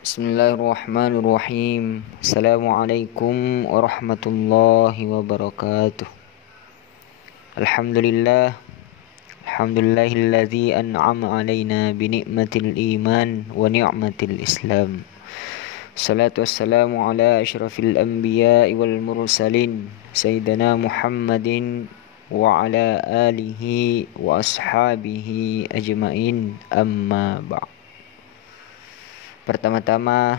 Bismillahirrahmanirrahim. Assalamualaikum warahmatullahi wabarakatuh. Alhamdulillah. Alhamdulillahilladzi an'ama alaina bi ni'matil iman wa ni'matil islam. Salatu wassalamu ala asyrafil anbiya'i wal mursalin Sayyidina Muhammadin wa ala alihi wa ashabihi ajma'in, amma ba'd. Pertama-tama,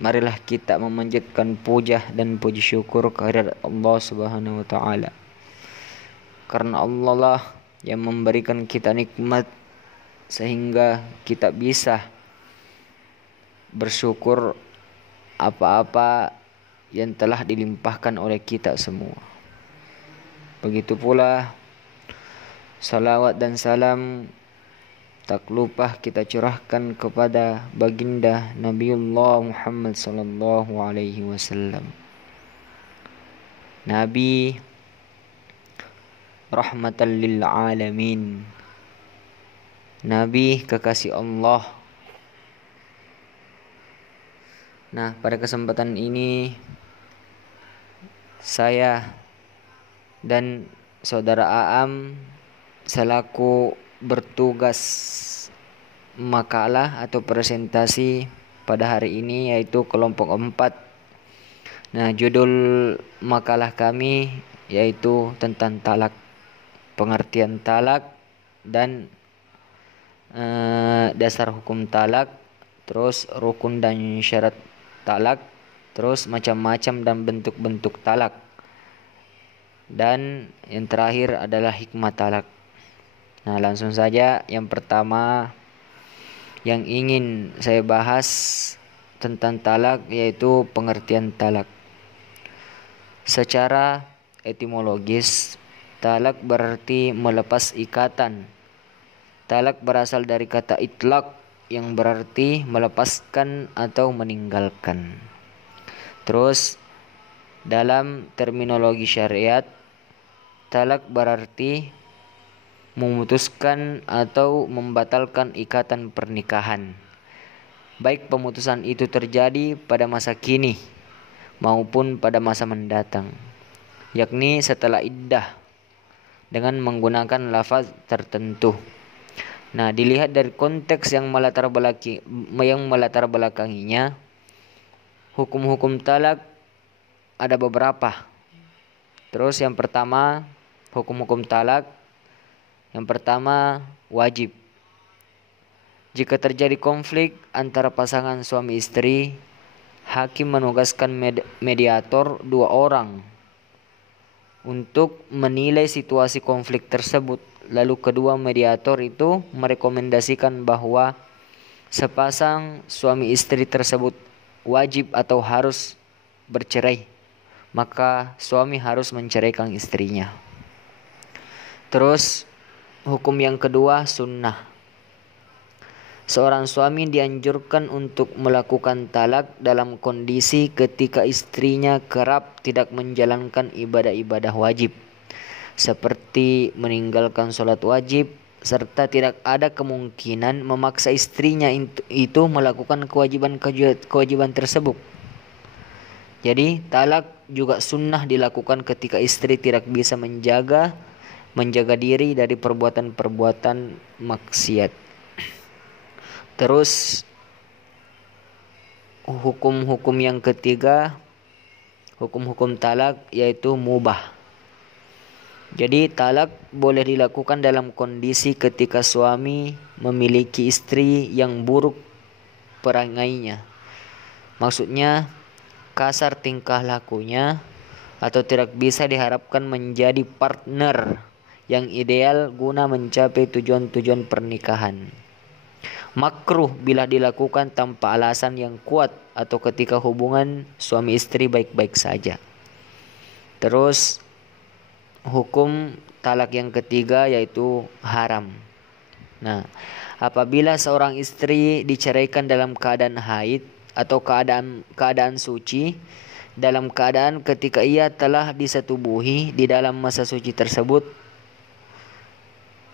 marilah kita memanjatkan puja dan puji syukur kehadirat Allah Subhanahu wa taala. Karena Allah lah yang memberikan kita nikmat sehingga kita bisa bersyukur apa-apa yang telah dilimpahkan oleh kita semua. Begitu pula salawat dan salam tak lupa kita curahkan kepada baginda Nabiullah Muhammad sallallahu alaihi wasallam. Nabi rahmatan lil alamin. Nabi kekasih Allah. Nah, pada kesempatan ini saya dan saudara Aam selaku bertugas makalah atau presentasi pada hari ini, yaitu kelompok 4. Nah, judul makalah kami yaitu tentang talak, pengertian talak dan dasar hukum talak, terus rukun dan syarat talak, terus macam-macam dan bentuk-bentuk talak, dan yang terakhir adalah hikmah talak. Nah, langsung saja yang pertama yang ingin saya bahas tentang talak yaitu pengertian talak. Secara etimologis, talak berarti melepas ikatan. Talak berasal dari kata itlaq yang berarti melepaskan atau meninggalkan. Terus dalam terminologi syariat, talak berarti memutuskan atau membatalkan ikatan pernikahan, baik pemutusan itu terjadi pada masa kini maupun pada masa mendatang, yakni setelah iddah dengan menggunakan lafaz tertentu. Nah, dilihat dari konteks yang melatar belakanginya, hukum-hukum talak ada beberapa. Terus yang pertama, hukum-hukum talak yang pertama, wajib. Jika terjadi konflik antara pasangan suami istri, hakim menugaskan mediator 2 orang untuk menilai situasi konflik tersebut. Lalu kedua mediator itu merekomendasikan bahwa sepasang suami istri tersebut wajib atau harus bercerai, maka suami harus menceraikan istrinya. Terus hukum yang kedua, sunnah. Seorang suami dianjurkan untuk melakukan talak dalam kondisi ketika istrinya kerap tidak menjalankan ibadah-ibadah wajib, seperti meninggalkan sholat wajib, serta tidak ada kemungkinan memaksa istrinya itu melakukan kewajiban tersebut. Jadi talak juga sunnah dilakukan ketika istri tidak bisa menjaga diri dari perbuatan-perbuatan maksiat. Terus hukum-hukum yang ketiga, hukum-hukum talak yaitu mubah. Jadi talak boleh dilakukan dalam kondisi ketika suami memiliki istri yang buruk perangainya. Maksudnya kasar tingkah lakunya atau tidak bisa diharapkan menjadi partner yang ideal guna mencapai tujuan-tujuan pernikahan. Makruh bila dilakukan tanpa alasan yang kuat atau ketika hubungan suami istri baik-baik saja. Terus hukum talak yang ketiga yaitu haram. Nah, apabila seorang istri diceraikan dalam keadaan haid atau keadaan suci, dalam keadaan ketika ia telah disetubuhi di dalam masa suci tersebut.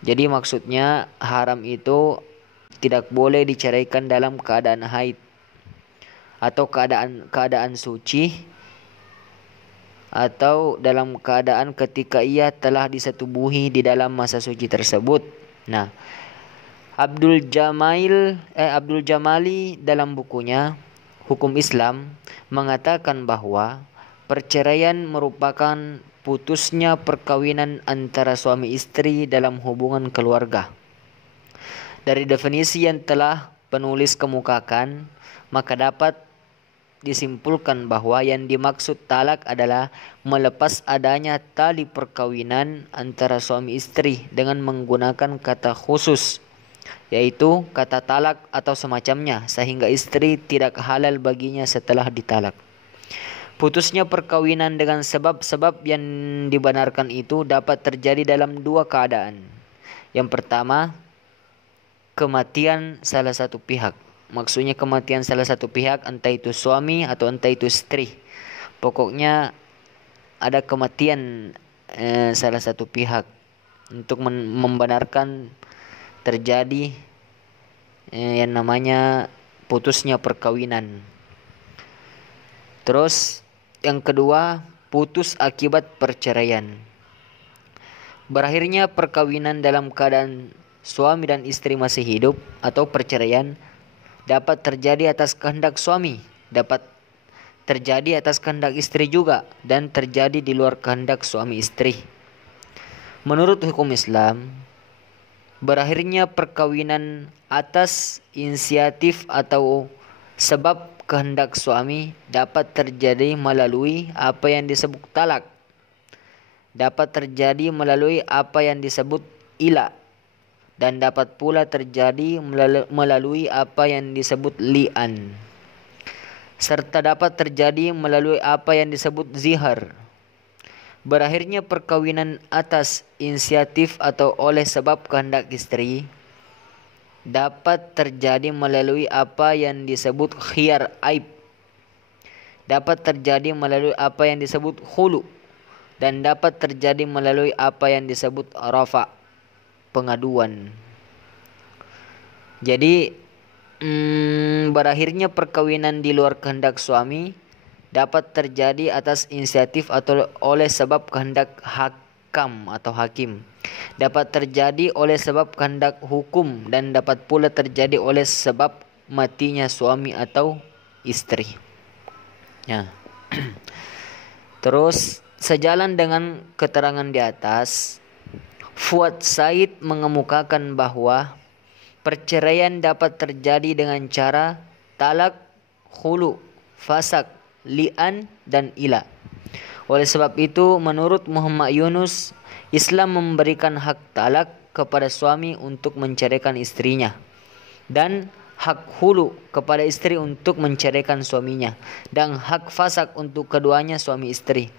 Jadi maksudnya haram itu tidak boleh diceraikan dalam keadaan haid. atau keadaan suci, atau dalam keadaan ketika ia telah disetubuhi di dalam masa suci tersebut. Nah, Abdul Jamali dalam bukunya Hukum Islam mengatakan bahwa perceraian merupakan putusnya perkawinan antara suami istri dalam hubungan keluarga. Dari definisi yang telah penulis kemukakan, maka dapat disimpulkan bahwa yang dimaksud talak adalah melepas adanya tali perkawinan antara suami istri dengan menggunakan kata khusus, yaitu kata talak atau semacamnya, sehingga istri tidak halal baginya setelah ditalak. Putusnya perkawinan dengan sebab-sebab yang dibenarkan itu dapat terjadi dalam dua keadaan. Yang pertama, kematian salah satu pihak. Maksudnya kematian salah satu pihak, entah itu suami atau entah itu istri. Pokoknya ada kematian salah satu pihak untuk membenarkan terjadi yang namanya putusnya perkawinan. Terus yang kedua, putus akibat perceraian. Berakhirnya perkawinan dalam keadaan suami dan istri masih hidup atau perceraian dapat terjadi atas kehendak suami, dapat terjadi atas kehendak istri juga, dan terjadi di luar kehendak suami istri. Menurut hukum Islam, berakhirnya perkawinan atas inisiatif atau sebab kehendak suami dapat terjadi melalui apa yang disebut talak, dapat terjadi melalui apa yang disebut ila, dan dapat pula terjadi melalui apa yang disebut li'an, serta dapat terjadi melalui apa yang disebut zihar. Berakhirnya perkawinan atas inisiatif atau oleh sebab kehendak istri dapat terjadi melalui apa yang disebut khiyar aib, dapat terjadi melalui apa yang disebut khulu, dan dapat terjadi melalui apa yang disebut rafa, pengaduan. Jadi berakhirnya perkawinan di luar kehendak suami dapat terjadi atas inisiatif atau oleh sebab kehendak hakam atau hakim, dapat terjadi oleh sebab kehendak hukum, dan dapat pula terjadi oleh sebab matinya suami atau istri. Ya. Terus sejalan dengan keterangan di atas, Fuad Said mengemukakan bahwa perceraian dapat terjadi dengan cara talak, khulu, fasak, li'an, dan ila. Oleh sebab itu, menurut Muhammad Yunus, Islam memberikan hak talak kepada suami untuk menceraikan istrinya, dan hak hulu kepada istri untuk menceraikan suaminya, dan hak fasak untuk keduanya suami istri.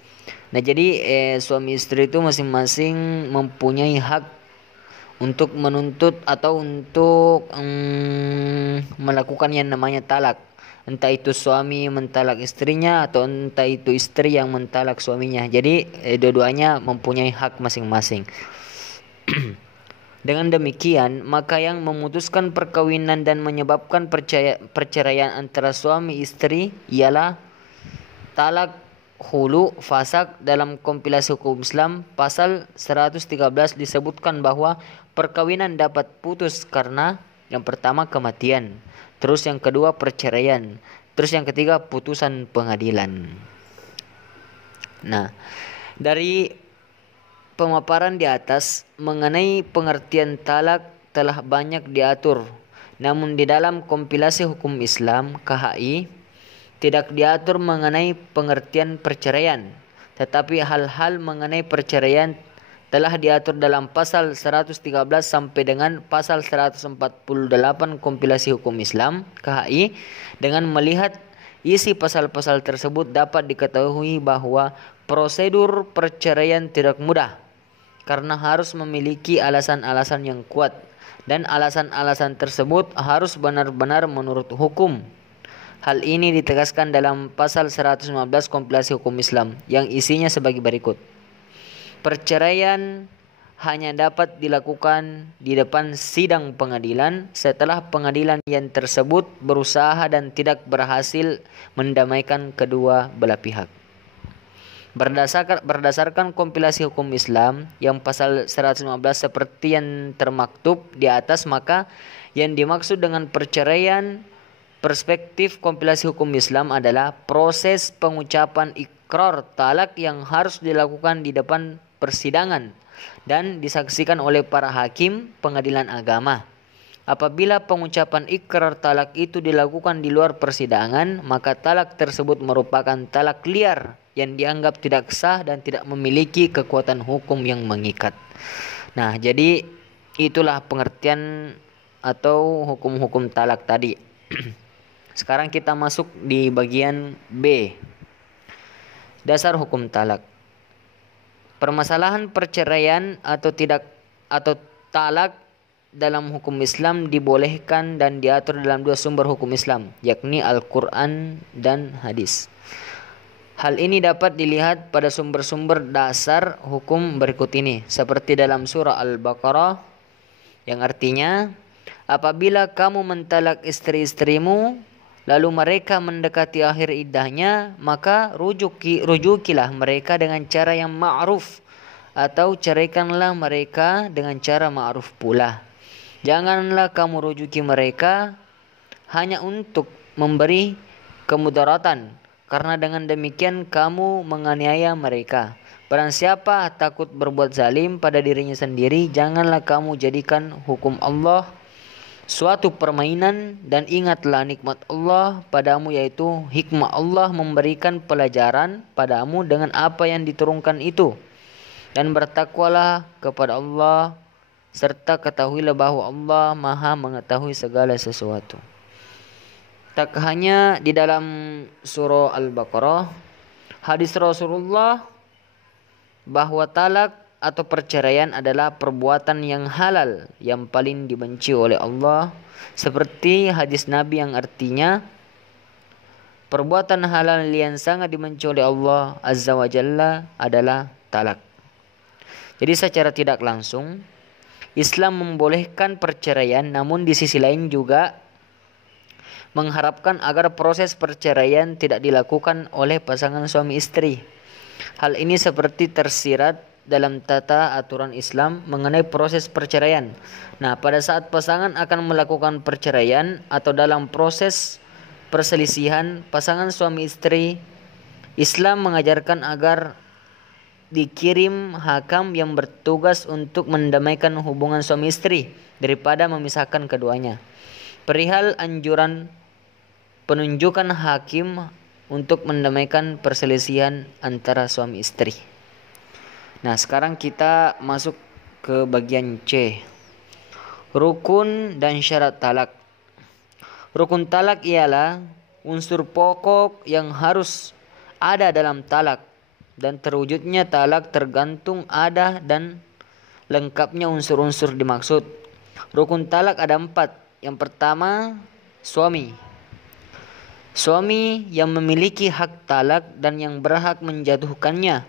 Nah, jadi suami istri itu masing-masing mempunyai hak untuk menuntut atau untuk melakukan yang namanya talak. Entah itu suami mentalak istrinya atau entah itu istri yang mentalak suaminya. Jadi dua-duanya mempunyai hak masing-masing. Dengan demikian, maka yang memutuskan perkawinan dan menyebabkan perceraian antara suami istri ialah talak, khulu, fasak. Dalam kompilasi hukum Islam pasal 113 disebutkan bahwa perkawinan dapat putus karena yang pertama kematian, terus yang kedua perceraian, terus yang ketiga putusan pengadilan. Nah, dari pemaparan di atas mengenai pengertian talak telah banyak diatur, namun di dalam kompilasi hukum Islam KHI tidak diatur mengenai pengertian perceraian, tetapi hal-hal mengenai perceraian telah diatur dalam pasal 113 sampai dengan pasal 148 kompilasi hukum Islam KHI. Dengan melihat isi pasal-pasal tersebut dapat diketahui bahwa prosedur perceraian tidak mudah, karena harus memiliki alasan-alasan yang kuat, dan alasan-alasan tersebut harus benar-benar menurut hukum. Hal ini ditegaskan dalam pasal 115 kompilasi hukum Islam yang isinya sebagai berikut. Perceraian hanya dapat dilakukan di depan sidang pengadilan setelah pengadilan yang tersebut berusaha dan tidak berhasil mendamaikan kedua belah pihak. Berdasarkan kompilasi hukum Islam yang pasal 115 seperti yang termaktub di atas, maka yang dimaksud dengan perceraian perspektif kompilasi hukum Islam adalah proses pengucapan ikrar talak yang harus dilakukan di depan persidangan dan disaksikan oleh para hakim pengadilan agama. Apabila pengucapan ikrar talak itu dilakukan di luar persidangan, maka talak tersebut merupakan talak liar yang dianggap tidak sah dan tidak memiliki kekuatan hukum yang mengikat. Nah, jadi itulah pengertian atau hukum-hukum talak tadi. Sekarang kita masuk di bagian B. Dasar hukum talak. Permasalahan perceraian atau talak dalam hukum Islam dibolehkan dan diatur dalam dua sumber hukum Islam, yakni Al-Quran dan hadis. Hal ini dapat dilihat pada sumber-sumber dasar hukum berikut ini, seperti dalam surah Al-Baqarah yang artinya, apabila kamu mentalak istri-istrimu lalu mereka mendekati akhir iddahnya, maka rujukilah mereka dengan cara yang ma'ruf, atau ceraikanlah mereka dengan cara ma'ruf pula. Janganlah kamu rujuki mereka hanya untuk memberi kemudaratan, karena dengan demikian kamu menganiaya mereka. Barang siapa takut berbuat zalim pada dirinya sendiri, janganlah kamu jadikan hukum Allah suatu permainan, dan ingatlah nikmat Allah padamu, yaitu hikmah Allah memberikan pelajaran padamu dengan apa yang diturunkan itu, dan bertakwalah kepada Allah, serta ketahuilah bahwa Allah Maha mengetahui segala sesuatu. Tak hanya di dalam surah Al-Baqarah, hadis Rasulullah bahwa talak atau perceraian adalah perbuatan yang halal yang paling dibenci oleh Allah, seperti hadis Nabi yang artinya perbuatan halal yang sangat dibenci oleh Allah Azza wa Jalla adalah talak. Jadi secara tidak langsung Islam membolehkan perceraian, namun di sisi lain juga mengharapkan agar proses perceraian tidak dilakukan oleh pasangan suami istri. Hal ini seperti tersirat dalam tata aturan Islam mengenai proses perceraian. Nah, pada saat pasangan akan melakukan perceraian atau dalam proses perselisihan pasangan suami istri, Islam mengajarkan agar dikirim hakam yang bertugas untuk mendamaikan hubungan suami istri daripada memisahkan keduanya. Perihal anjuran penunjukan hakim untuk mendamaikan perselisihan antara suami istri. Nah, sekarang kita masuk ke bagian C. Rukun dan syarat talak. Rukun talak ialah unsur pokok yang harus ada dalam talak, dan terwujudnya talak tergantung ada dan lengkapnya unsur-unsur dimaksud. Rukun talak ada 4. Yang pertama, suami. Suami yang memiliki hak talak dan yang berhak menjatuhkannya.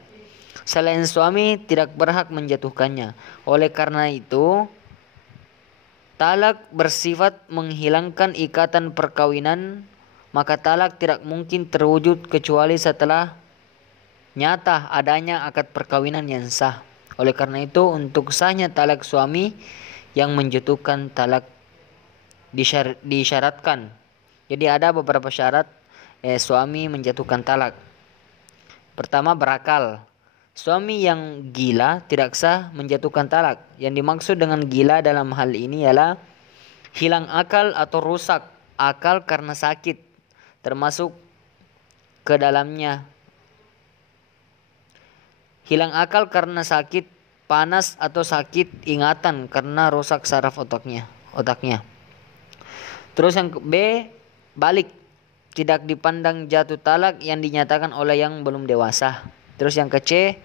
Selain suami tidak berhak menjatuhkannya. Oleh karena itu, talak bersifat menghilangkan ikatan perkawinan, maka talak tidak mungkin terwujud kecuali setelah nyata adanya akad perkawinan yang sah. Oleh karena itu, untuk sahnya talak suami yang menjatuhkan talak disyaratkan. Jadi ada beberapa syarat suami menjatuhkan talak. Pertama, berakal. Suami yang gila tidak sah menjatuhkan talak. Yang dimaksud dengan gila dalam hal ini ialah hilang akal atau rusak akal karena sakit, termasuk ke dalamnya. Hilang akal karena sakit, panas atau sakit ingatan karena rusak saraf otaknya. Terus yang B, balik. Tidak dipandang jatuh talak yang dinyatakan oleh yang belum dewasa. Terus yang ke C,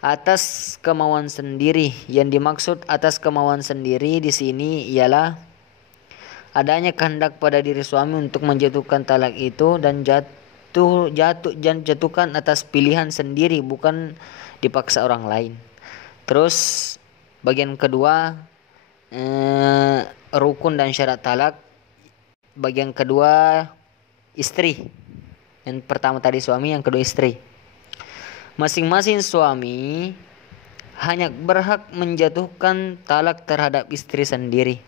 atas kemauan sendiri. Yang dimaksud atas kemauan sendiri di sini ialah adanya kehendak pada diri suami untuk menjatuhkan talak itu dan jatuhkan atas pilihan sendiri, bukan dipaksa orang lain. Terus Bagian kedua rukun dan syarat talak. Bagian kedua istri. Yang pertama tadi suami, yang kedua istri. Masing-masing suami hanya berhak menjatuhkan talak terhadap istri sendiri.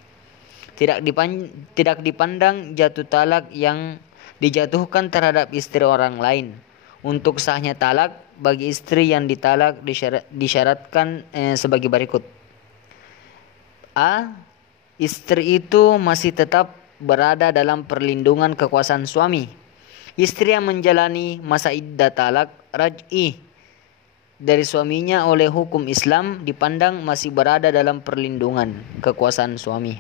Tidak dipandang jatuh talak yang dijatuhkan terhadap istri orang lain. Untuk sahnya talak bagi istri yang ditalak disyaratkan sebagai berikut. A. Istri itu masih tetap berada dalam perlindungan kekuasaan suami. Istri yang menjalani masa iddah talak raj'i dari suaminya oleh hukum Islam dipandang masih berada dalam perlindungan kekuasaan suami.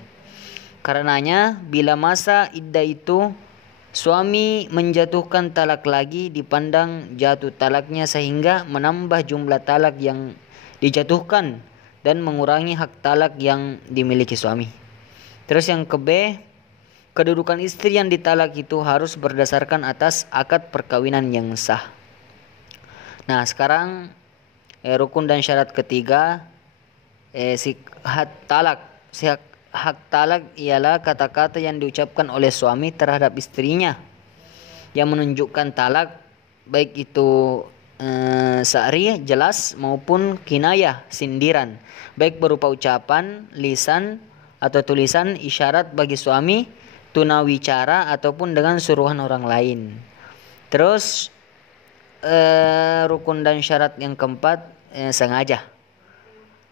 Karenanya bila masa iddah itu suami menjatuhkan talak lagi, dipandang jatuh talaknya sehingga menambah jumlah talak yang dijatuhkan dan mengurangi hak talak yang dimiliki suami. Terus yang ke B, kedudukan istri yang ditalak itu harus berdasarkan atas akad perkawinan yang sah. Nah, sekarang rukun dan syarat ketiga, hak talak ialah kata-kata yang diucapkan oleh suami terhadap istrinya yang menunjukkan talak, baik itu sa'ri jelas maupun kinayah sindiran, baik berupa ucapan lisan atau tulisan isyarat bagi suami, tunawicara ataupun dengan suruhan orang lain. Terus rukun dan syarat yang keempat, sengaja.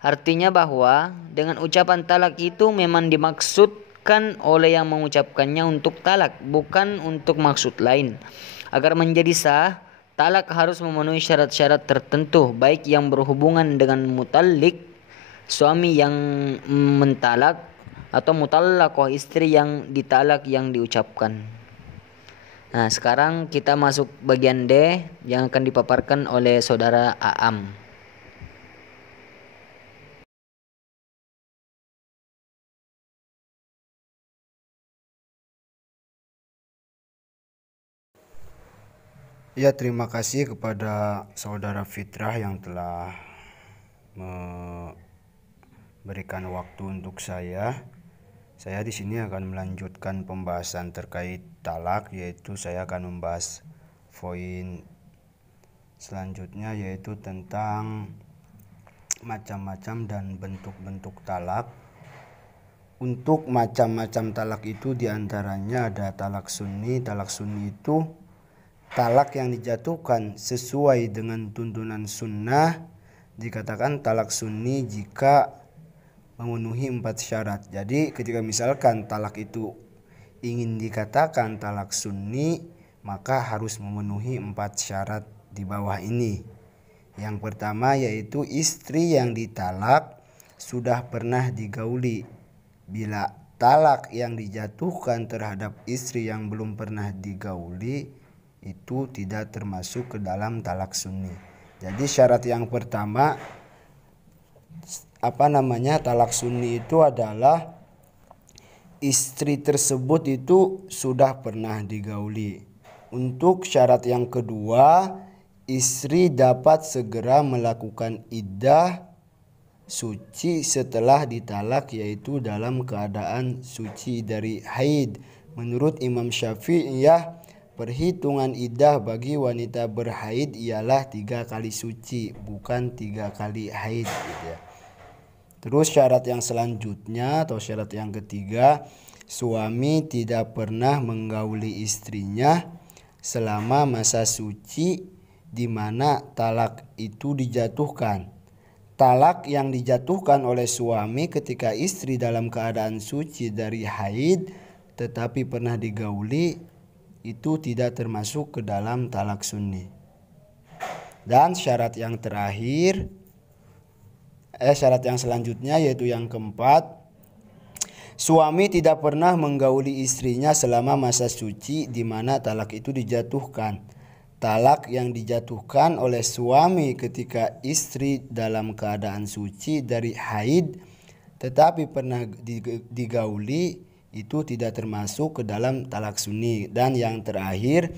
Artinya bahwa dengan ucapan talak itu memang dimaksudkan oleh yang mengucapkannya untuk talak, bukan untuk maksud lain. Agar menjadi sah, talak harus memenuhi syarat-syarat tertentu, baik yang berhubungan dengan mutallik, suami yang mentalak, atau mutallaqah, istri yang ditalak yang diucapkan. Nah, sekarang kita masuk bagian D yang akan dipaparkan oleh saudara Aam. Ya, terima kasih kepada saudara Fitrah yang telah memberikan waktu untuk saya. Saya di sini akan melanjutkan pembahasan terkait talak, yaitu saya akan membahas poin selanjutnya, yaitu tentang macam-macam dan bentuk-bentuk talak. Untuk macam-macam talak itu diantaranya ada talak sunni. Talak sunni itu talak yang dijatuhkan sesuai dengan tuntunan sunnah. Dikatakan talak sunni jika memenuhi 4 syarat. Jadi ketika misalkan talak itu ingin dikatakan talak sunni, maka harus memenuhi 4 syarat di bawah ini. Yang pertama yaitu istri yang ditalak sudah pernah digauli. Bila talak yang dijatuhkan terhadap istri yang belum pernah digauli, itu tidak termasuk ke dalam talak sunni. Jadi syarat yang pertama talak sunni itu adalah istri tersebut itu sudah pernah digauli. Untuk syarat yang kedua, istri dapat segera melakukan iddah suci setelah ditalak, yaitu dalam keadaan suci dari haid. Menurut Imam Syafi'iyah, perhitungan iddah bagi wanita berhaid ialah 3 kali suci, bukan 3 kali haid gitu ya. Terus syarat yang selanjutnya atau syarat yang ketiga, suami tidak pernah menggauli istrinya selama masa suci di mana talak itu dijatuhkan. Talak yang dijatuhkan oleh suami ketika istri dalam keadaan suci dari haid tetapi pernah digauli, itu tidak termasuk ke dalam talak sunni. Dan syarat yang terakhir, syarat yang selanjutnya yaitu yang keempat, suami tidak pernah menggauli istrinya selama masa suci di mana talak itu dijatuhkan. Talak yang dijatuhkan oleh suami ketika istri dalam keadaan suci dari haid tetapi pernah digauli, itu tidak termasuk ke dalam talak sunni. Dan yang terakhir,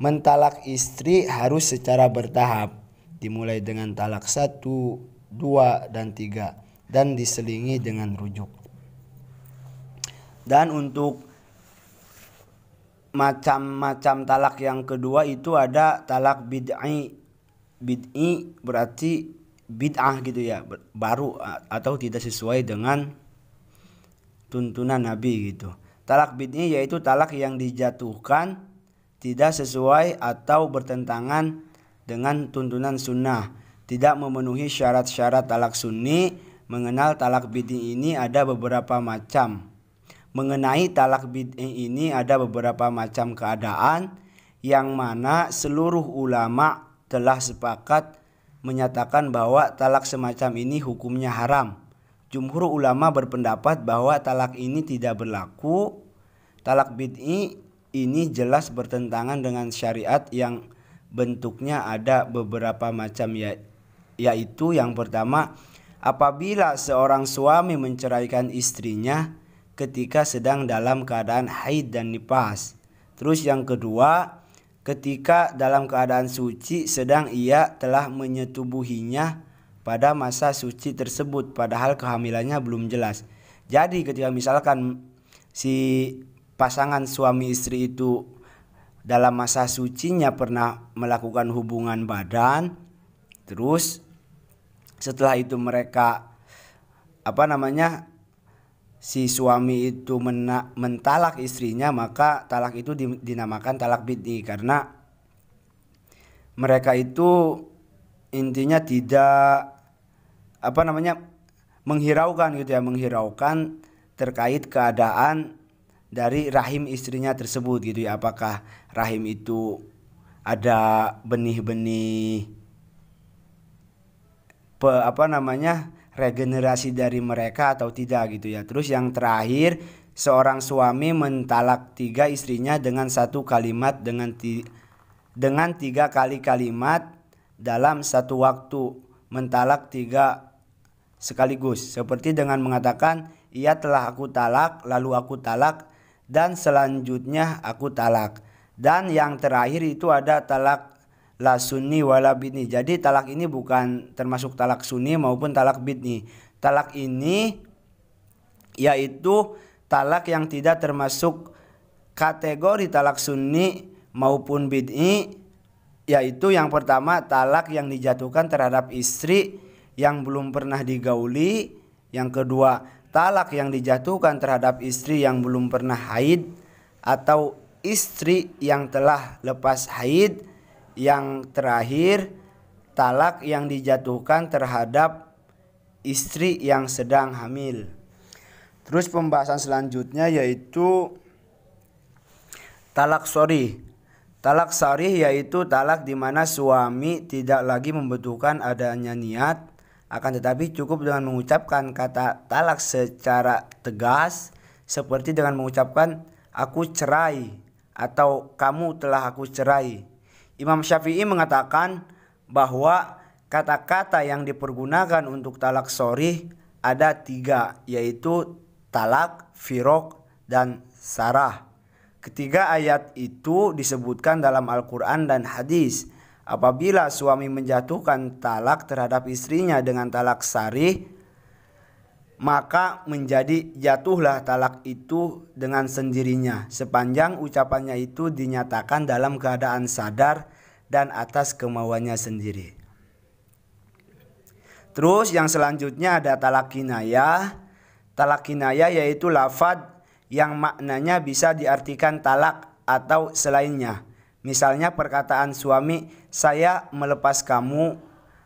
mentalak istri harus secara bertahap, dimulai dengan talak 1, 2, dan 3. dan diselingi dengan rujuk. Dan untuk macam-macam talak yang kedua itu ada talak bid'i. Bid'i berarti bid'ah gitu ya, baru atau tidak sesuai dengan tuntunan Nabi gitu. Talak bid'i yaitu talak yang dijatuhkan tidak sesuai atau bertentangan dengan tuntunan sunnah, tidak memenuhi syarat-syarat talak sunni. Mengenal talak bid'i ini ada beberapa macam. Mengenai talak bid'i ini ada beberapa macam keadaan yang mana seluruh ulama telah sepakat menyatakan bahwa talak semacam ini hukumnya haram. Jumhur ulama berpendapat bahwa talak ini tidak berlaku. Talak bid'i ini jelas bertentangan dengan syariat yang bentuknya ada beberapa macam, yaitu yang pertama, apabila seorang suami menceraikan istrinya ketika sedang dalam keadaan haid dan nifas. Terus yang kedua, ketika dalam keadaan suci sedang ia telah menyetubuhinya pada masa suci tersebut, padahal kehamilannya belum jelas. Jadi ketika misalkan si pasangan suami istri itu dalam masa sucinya pernah melakukan hubungan badan, terus setelah itu mereka si suami itu mentalak istrinya, maka talak itu dinamakan talak bid'i, karena mereka itu intinya tidak menghiraukan gitu ya, menghiraukan terkait keadaan dari rahim istrinya tersebut gitu ya, apakah rahim itu ada benih-benih regenerasi dari mereka atau tidak gitu ya. Terus yang terakhir, seorang suami mentalak 3 istrinya dengan satu kalimat dengan 3 kali kalimat dalam satu waktu, mentalak 3 sekaligus, seperti dengan mengatakan ia telah aku talak, lalu aku talak, dan selanjutnya aku talak. Dan yang terakhir itu ada talak la sunni wala bidni. Jadi talak ini bukan termasuk talak sunni maupun talak bidni. Talak ini yaitu talak yang tidak termasuk kategori talak sunni maupun bid'i, yaitu yang pertama talak yang dijatuhkan terhadap istri yang belum pernah digauli. Yang kedua, talak yang dijatuhkan terhadap istri yang belum pernah haid atau istri yang telah lepas haid. Yang terakhir, talak yang dijatuhkan terhadap istri yang sedang hamil. Terus pembahasan selanjutnya yaitu talak sharih. Talak sharih yaitu talak di mana suami tidak lagi membutuhkan adanya niat, akan tetapi cukup dengan mengucapkan kata talak secara tegas, seperti dengan mengucapkan aku cerai atau kamu telah aku cerai. Imam Syafi'i mengatakan bahwa kata-kata yang dipergunakan untuk talak sharih ada 3, yaitu talak, firaq, dan sarah. Ketiga ayat itu disebutkan dalam Al-Quran dan hadis. Apabila suami menjatuhkan talak terhadap istrinya dengan talak sharih, maka menjadi jatuhlah talak itu dengan sendirinya, sepanjang ucapannya itu dinyatakan dalam keadaan sadar dan atas kemauannya sendiri. Terus yang selanjutnya ada talak kinayah. Talak kinayah yaitu lafadz yang maknanya bisa diartikan talak atau selainnya. Misalnya perkataan suami, saya melepas kamu,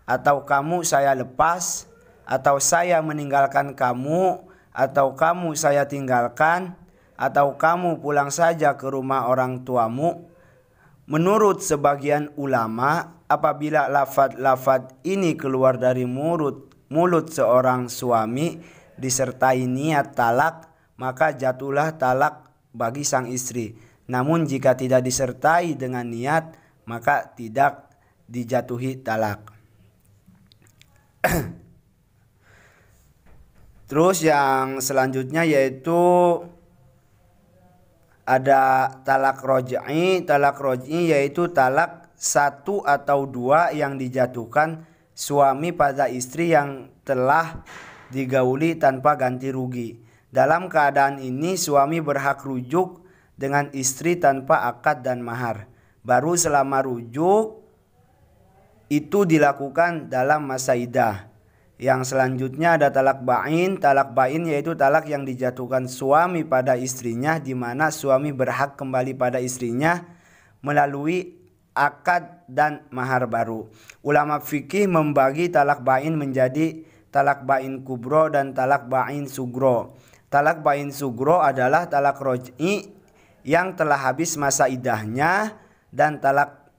atau kamu saya lepas, atau saya meninggalkan kamu, atau kamu saya tinggalkan, atau kamu pulang saja ke rumah orang tuamu. Menurut sebagian ulama, apabila lafadz ini keluar dari mulut seorang suami disertai niat talak, maka jatuhlah talak bagi sang istri. Namun jika tidak disertai dengan niat, maka tidak dijatuhi talak. Terus yang selanjutnya yaitu ada talak roj'i. Talak roj'i yaitu talak 1 atau 2 yang dijatuhkan suami pada istri yang telah digauli tanpa ganti rugi. Dalam keadaan ini suami berhak rujuk dengan istri tanpa akad dan mahar. Baru selama rujuk itu dilakukan dalam masa iddah. Yang selanjutnya ada talak ba'in. Talak ba'in yaitu talak yang dijatuhkan suami pada istrinya, di mana suami berhak kembali pada istrinya melalui akad dan mahar baru. Ulama fikih membagi talak ba'in menjadi talak ba'in kubro dan talak ba'in sugro. Talak ba'in sugro adalah talak roj'i yang telah habis masa iddahnya, dan talak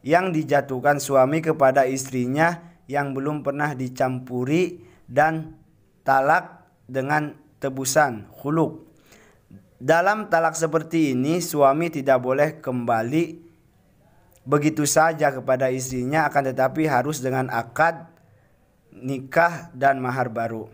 yang dijatuhkan suami kepada istrinya yang belum pernah dicampuri, dan talak dengan tebusan khuluk. Dalam talak seperti ini suami tidak boleh kembali begitu saja kepada istrinya, akan tetapi harus dengan akad nikah dan mahar baru.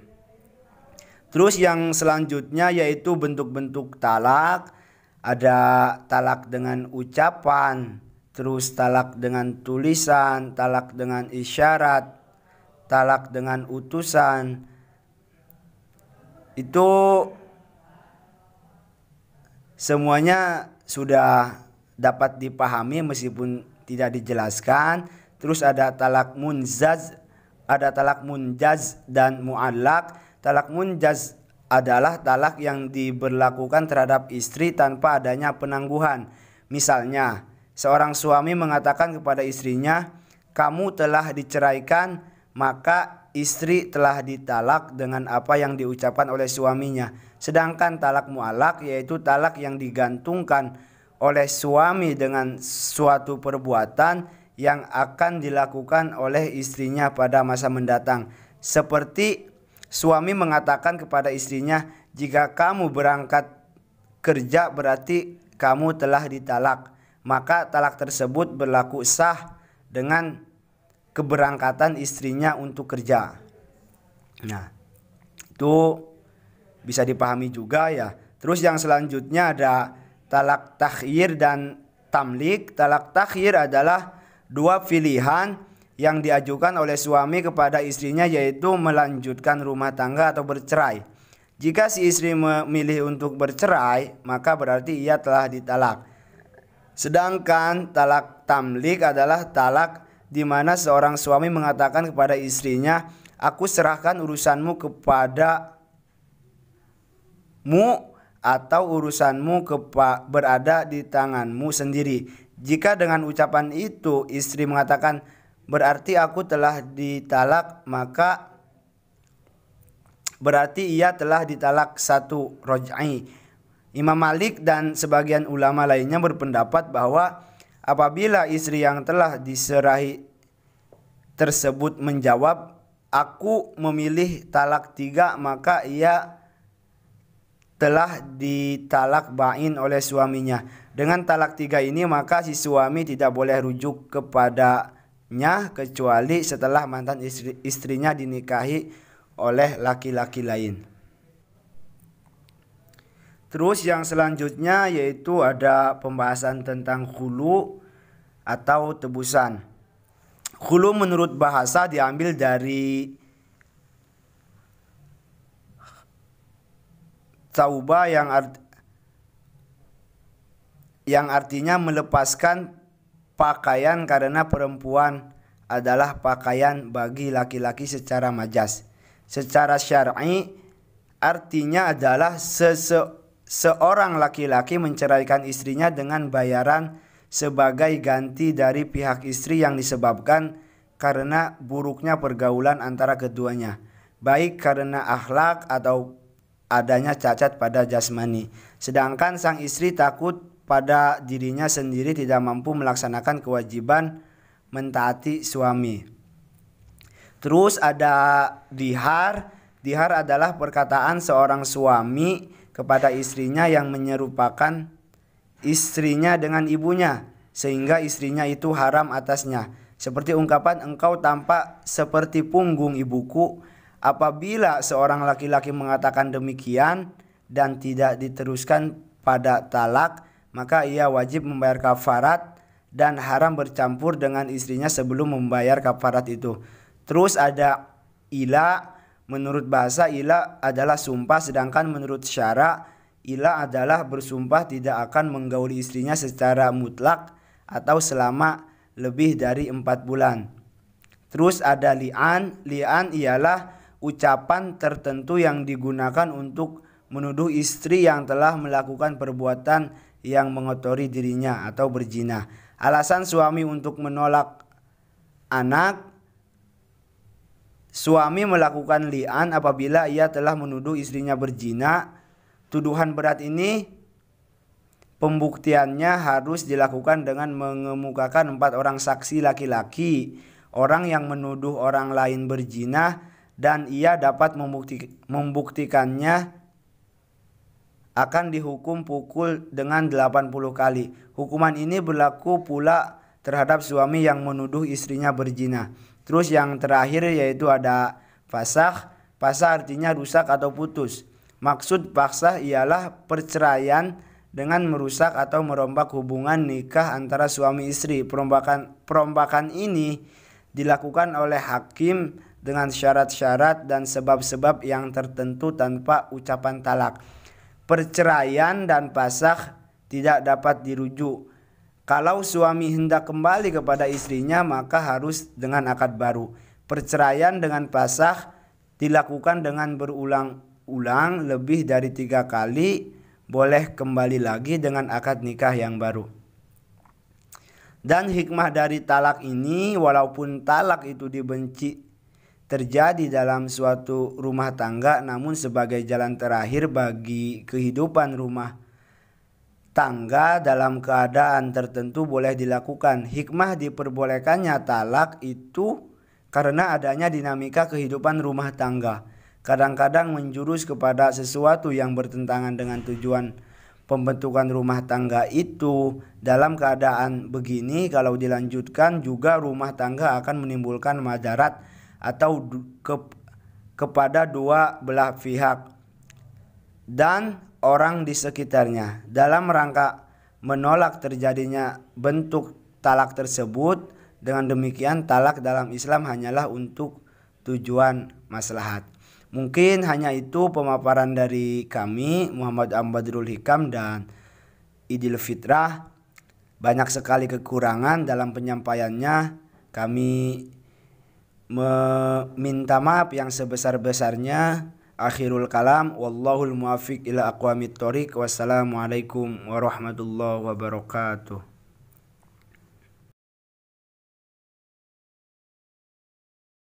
Terus yang selanjutnya yaitu bentuk-bentuk talak. Ada talak dengan ucapan, terus talak dengan tulisan, talak dengan isyarat, talak dengan utusan. Itu semuanya sudah dapat dipahami meskipun tidak dijelaskan. Terus ada talak munjaz, ada talak munjaz dan mu'allaq. Talak munjaz adalah talak yang diberlakukan terhadap istri tanpa adanya penangguhan. Misalnya, seorang suami mengatakan kepada istrinya, "Kamu telah diceraikan," maka istri telah ditalak dengan apa yang diucapkan oleh suaminya. Sedangkan talak mu'allaq yaitu talak yang digantungkan oleh suami dengan suatu perbuatan yang akan dilakukan oleh istrinya pada masa mendatang. Seperti suami mengatakan kepada istrinya, "Jika kamu berangkat kerja berarti kamu telah ditalak." Maka talak tersebut berlaku sah dengan keberangkatan istrinya untuk kerja. Nah, itu bisa dipahami juga ya. Terus yang selanjutnya ada talak takhyir dan tamlik. Talak takhyir adalah dua pilihan yang diajukan oleh suami kepada istrinya, yaitu melanjutkan rumah tangga atau bercerai. Jika si istri memilih untuk bercerai, maka berarti ia telah ditalak. Sedangkan talak tamlik adalah talak di mana seorang suami mengatakan kepada istrinya, "Aku serahkan urusanmu kepadamu," atau urusanmu berada di tanganmu sendiri. Jika dengan ucapan itu istri mengatakan, "Berarti aku telah ditalak," maka berarti ia telah ditalak satu roj'i. Imam Malik dan sebagian ulama lainnya berpendapat bahwa apabila istri yang telah diserahi tersebut menjawab, "Aku memilih talak 3," maka ia telah ditalak ba'in oleh suaminya. Dengan talak 3 ini maka si suami tidak boleh rujuk kepadanya kecuali setelah mantan istrinya dinikahi oleh laki-laki lain. Terus yang selanjutnya yaitu ada pembahasan tentang khulu atau tebusan. Khulu menurut bahasa diambil dari tauba yang artinya melepaskan pakaian karena perempuan adalah pakaian bagi laki-laki secara majas. Secara syar'i artinya adalah seorang laki-laki menceraikan istrinya dengan bayaran sebagai ganti dari pihak istri yang disebabkan karena buruknya pergaulan antara keduanya, baik karena akhlak atau adanya cacat pada jasmani. Sedangkan sang istri takut pada dirinya sendiri tidak mampu melaksanakan kewajiban mentaati suami. Terus ada dihar. Dihar adalah perkataan seorang suami kepada istrinya yang menyerupakan istrinya dengan ibunya, sehingga istrinya itu haram atasnya. Seperti ungkapan, "Engkau tampak seperti punggung ibuku." Apabila seorang laki-laki mengatakan demikian dan tidak diteruskan pada talak, maka ia wajib membayar kafarat dan haram bercampur dengan istrinya sebelum membayar kafarat itu. Terus ada ila, menurut bahasa ila adalah sumpah, sedangkan menurut syara ila adalah bersumpah tidak akan menggauli istrinya secara mutlak atau selama lebih dari 4 bulan. Terus ada li'an. Li'an ialah ucapan tertentu yang digunakan untuk menuduh istri yang telah melakukan perbuatan yang mengotori dirinya atau berzina. Alasan suami untuk menolak anak: suami melakukan li'an apabila ia telah menuduh istrinya berzina. Tuduhan berat ini pembuktiannya harus dilakukan dengan mengemukakan 4 orang saksi laki-laki, orang yang menuduh orang lain berzina, dan ia dapat membuktikannya akan dihukum pukul dengan 80 kali. Hukuman ini berlaku pula terhadap suami yang menuduh istrinya berzina. Terus yang terakhir yaitu ada fasakh. Fasakh artinya rusak atau putus. Maksud fasakh ialah perceraian dengan merusak atau merombak hubungan nikah antara suami istri. Perombakan ini dilakukan oleh hakim dengan syarat-syarat dan sebab-sebab yang tertentu tanpa ucapan talak. Perceraian dan fasakh tidak dapat dirujuk. Kalau suami hendak kembali kepada istrinya maka harus dengan akad baru. Perceraian dengan fasakh dilakukan dengan berulang-ulang lebih dari 3 kali, boleh kembali lagi dengan akad nikah yang baru. Dan hikmah dari talak ini, walaupun talak itu dibenci terjadi dalam suatu rumah tangga, namun sebagai jalan terakhir bagi kehidupan rumah tangga dalam keadaan tertentu boleh dilakukan. Hikmah diperbolehkannya talak itu karena adanya dinamika kehidupan rumah tangga. Kadang-kadang menjurus kepada sesuatu yang bertentangan dengan tujuan pembentukan rumah tangga itu. Dalam keadaan begini, kalau dilanjutkan juga rumah tangga akan menimbulkan madarat atau kepada dua belah pihak dan orang di sekitarnya. Dalam rangka menolak terjadinya bentuk talak tersebut, dengan demikian talak dalam Islam hanyalah untuk tujuan maslahat. Mungkin hanya itu pemaparan dari kami, Muhammad Ambadrul Hikam dan Idil Fitrah. Banyak sekali kekurangan dalam penyampaiannya. Kami meminta maaf yang sebesar-besarnya. Akhirul kalam, wallahul muwaffiq ila aqwamit thoriq. Wassalamualaikum warahmatullahi wabarakatuh.